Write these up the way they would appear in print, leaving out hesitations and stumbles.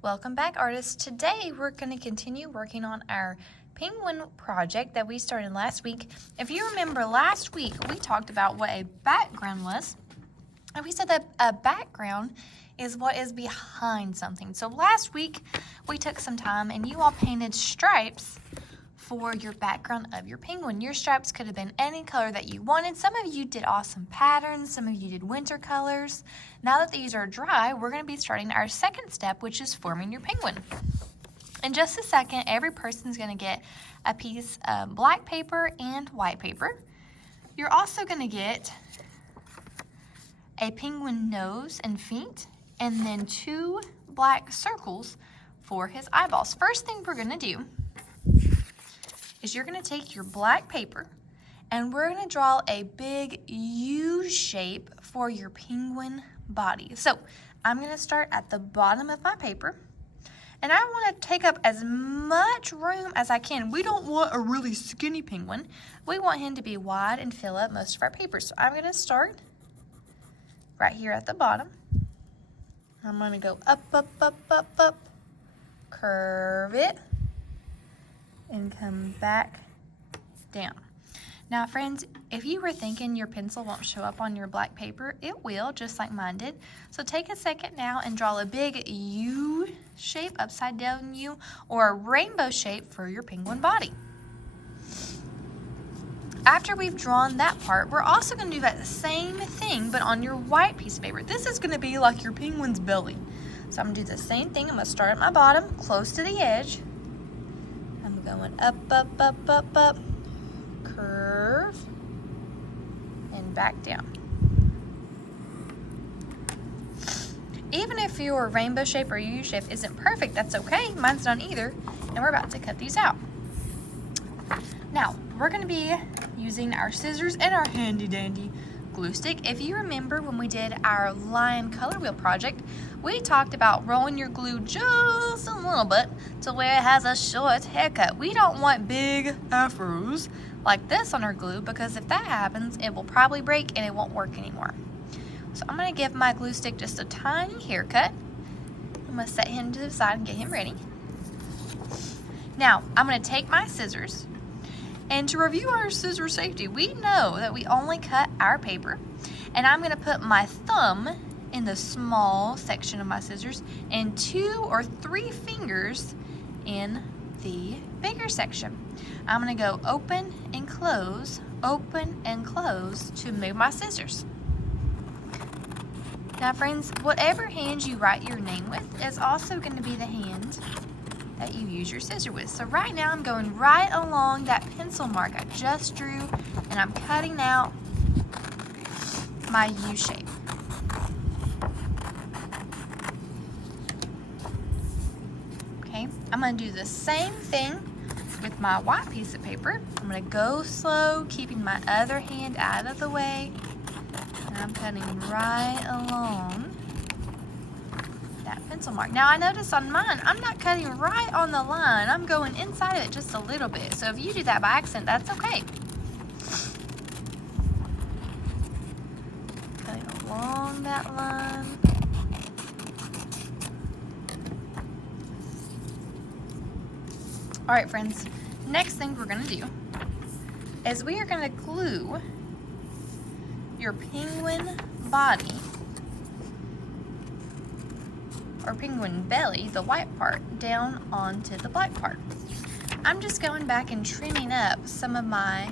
Welcome back, artists. Today we're going to continue working on our penguin project that we started last week. If you remember, last week we talked about what a background was, and we said that a background is what is behind something. So last week we took some time and you all painted stripes for your background of your penguin. Your stripes could have been any color that you wanted. Some of you did awesome patterns. Some of you did winter colors. Now that these are dry, we're going to be starting our second step, which is forming your penguin. In just a second, every person's going to get a piece of black paper and white paper. You're also going to get a penguin nose and feet, and then 2 black circles for his eyeballs. First thing we're going to do is you're going to take your black paper and we're going to draw a big U shape for your penguin body. So I'm going to start at the bottom of my paper and I want to take up as much room as I can. We don't want a really skinny penguin. We want him to be wide and fill up most of our paper. So I'm going to start right here at the bottom. I'm going to go up, up, up, up, up, curve it, and come back down. Now friends, if you were thinking your pencil won't show up on your black paper, it will, just like mine did. So take a second now and draw a big U shape, upside down U, or a rainbow shape for your penguin body. After we've drawn that part, we're also going to do that same thing, but on your white piece of paper. This is going to be like your penguin's belly. So I'm going to do the same thing. I'm going to start at my bottom, close to the edge. I'm going up, up, up, up, up, curve, and back down. Even if your rainbow shape or U shape isn't perfect, that's okay. Mine's not either, and we're about to cut these out. Now, we're going to be using our scissors and our handy dandy glue stick. If you remember when we did our lion color wheel project, we talked about rolling your glue just a little bit to where it has a short haircut. We don't want big afros like this on our glue, because if that happens, it will probably break and it won't work anymore. So I'm going to give my glue stick just a tiny haircut. I'm going to set him to the side and get him ready. Now, I'm going to take my scissors, and to review our scissor safety, we know that we only cut our paper, and I'm going to put my thumb in the small section of my scissors and 2 or 3 fingers in the bigger section. I'm going to go open and close to move my scissors. Now friends, whatever hand you write your name with is also going to be the hand that you use your scissor with. So right now I'm going right along that pencil mark I just drew, and I'm cutting out my U shape. Okay, I'm going to do the same thing with my white piece of paper. I'm going to go slow, keeping my other hand out of the way, and I'm cutting right along that pencil mark. Now I notice on mine, I'm not cutting right on the line. I'm going inside of it just a little bit. So if you do that by accident, that's okay. Cutting along that line. All right, friends, next thing we're going to do is we are going to glue your penguin body or penguin belly, the white part, down onto the black part. I'm just going back and trimming up some of my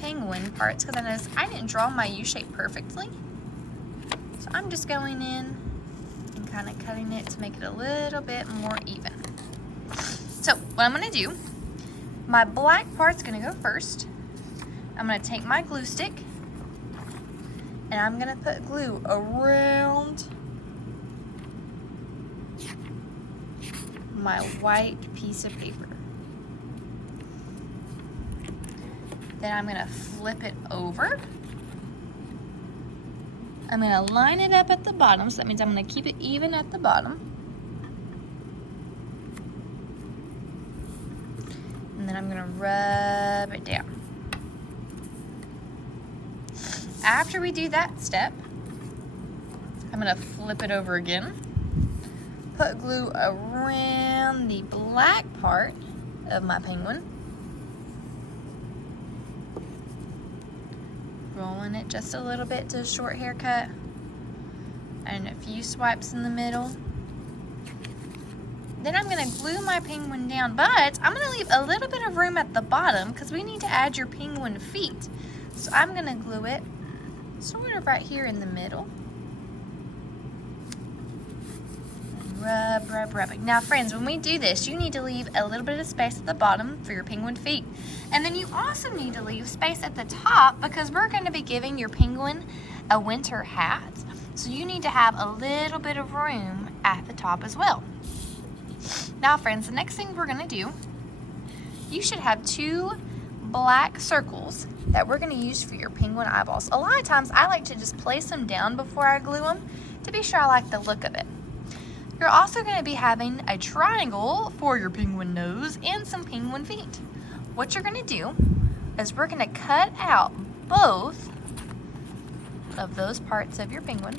penguin parts because I noticed I didn't draw my U shape perfectly. So I'm just going in and kind of cutting it to make it a little bit more even. So what I'm going to do, my black part's going to go first. I'm going to take my glue stick and I'm going to put glue around my white piece of paper. Then I'm going to flip it over. I'm going to line it up at the bottom, so that means I'm going to keep it even at the bottom. And then I'm going to rub it down. After we do that step, I'm going to flip it over again, put glue around the black part of my penguin. Rolling it just a little bit to a short haircut. And a few swipes in the middle. Then I'm going to glue my penguin down, but I'm going to leave a little bit of room at the bottom because we need to add your penguin feet. So I'm going to glue it sort of right here in the middle. And rub. Now friends, when we do this, you need to leave a little bit of space at the bottom for your penguin feet. And then you also need to leave space at the top because we're going to be giving your penguin a winter hat. So you need to have a little bit of room at the top as well. Now friends, the next thing we're going to do, you should have 2 black circles that we're going to use for your penguin eyeballs. A lot of times I like to just place them down before I glue them to be sure I like the look of it. You're also going to be having a triangle for your penguin nose and some penguin feet. What you're going to do is we're going to cut out both of those parts of your penguin.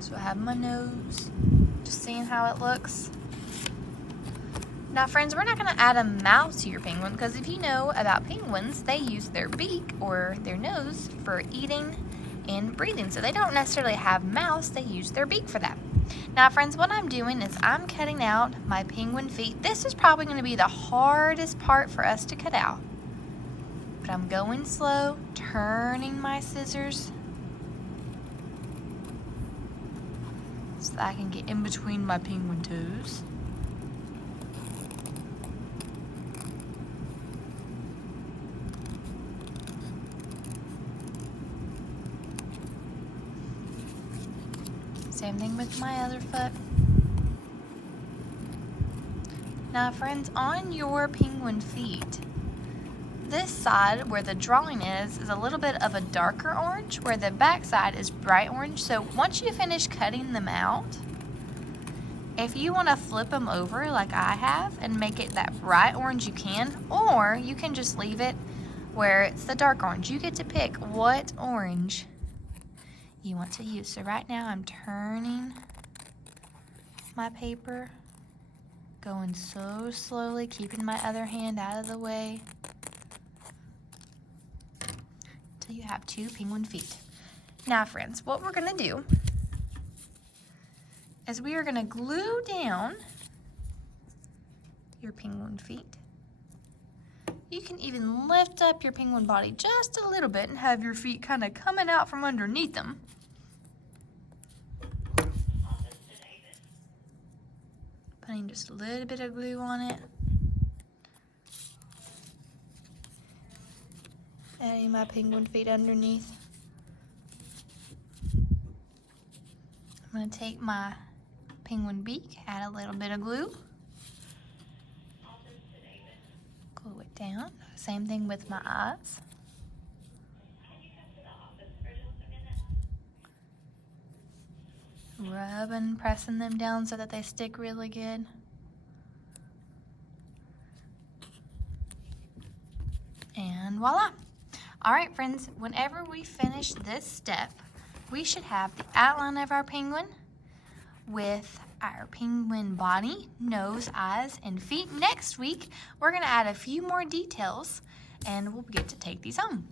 So I have my nose, just seeing how it looks. Now friends, we're not going to add a mouth to your penguin because if you know about penguins, they use their beak or their nose for eating and breathing. So they don't necessarily have mouths, they use their beak for that. Now friends, what I'm doing is I'm cutting out my penguin feet. This is probably going to be the hardest part for us to cut out. But I'm going slow, turning my scissors so that I can get in between my penguin toes. Same thing with my other foot. Now friends, on your penguin feet, this side where the drawing is a little bit of a darker orange, where the back side is bright orange. So once you finish cutting them out, if you want to flip them over like I have and make it that bright orange, you can, or you can just leave it where it's the dark orange. You get to pick what orange you want to use. So right now I'm turning my paper, going so slowly, keeping my other hand out of the way until you have 2 penguin feet. Now friends, what we're going to do is we are going to glue down your penguin feet. You can even lift up your penguin body just a little bit and have your feet kind of coming out from underneath them. Putting just a little bit of glue on it. Adding my penguin feet underneath. I'm going to take my penguin beak, add a little bit of glue. Glue it down. Same thing with my eyes. Rubbing, pressing them down so that they stick really good. And voila. All right, friends, whenever we finish this step, we should have the outline of our penguin with our penguin body, nose, eyes, and feet. Next week, we're going to add a few more details, and we'll get to take these home.